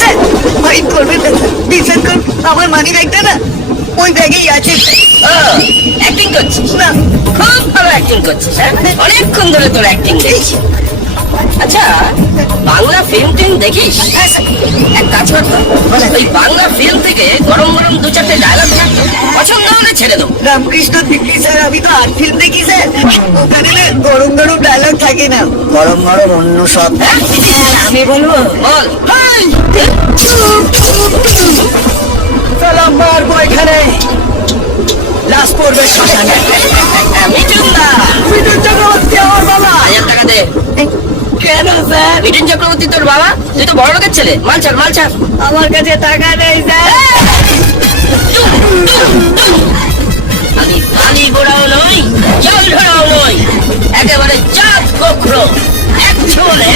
Sir mind করবেন না sir, বিশ্বাস করুন আমার মানি ব্যাগটা না ওই ব্যাগেই আছে। অ্যাক্টিং করছিস? না খুব ভালো অ্যাক্টিং করছিস, হ্যাঁ? অনেকক্ষণ ধরে তোর অ্যাক্টিং দেখছি। আচ্ছা, বাংলা ফিল্ম টিম দেখিস? হ্যাঁ স্যার। এক কাজ কর তো, ওই বাংলা ফিল্ম থেকে গরম গরম দু চারটে ডায়লগ থাকতো, পছন্দ হলে ছেড়ে দেবো। রামকৃষ্ণ দিল্লি স্যার, আমি তো আর্ট ফিল্ম দেখি স্যার, ওখানে না গরম গরম ডায়লগ থাকে না, গরম গরম অন্য সব। আমি বলবো? বল। সালাম মারবো এখানে, লাশ পড়বে শ্মশানে। মিঠুন দা, মিঠুন চক্রবর্তী আমার বাবা। 1000 টাকা দে। কেন স্যার? মিঠুন চক্রবর্তী তোর বাবা, তুই তো বড় লোকের ছেলে। মাল ছাড়, মাল ছাড়। আমার কাছে টাকা নেই স্যার। আমি পানি গোড়াও নই, জল ধরাও নই, একেবারে চাঁদ গোখরো। এক ছোলে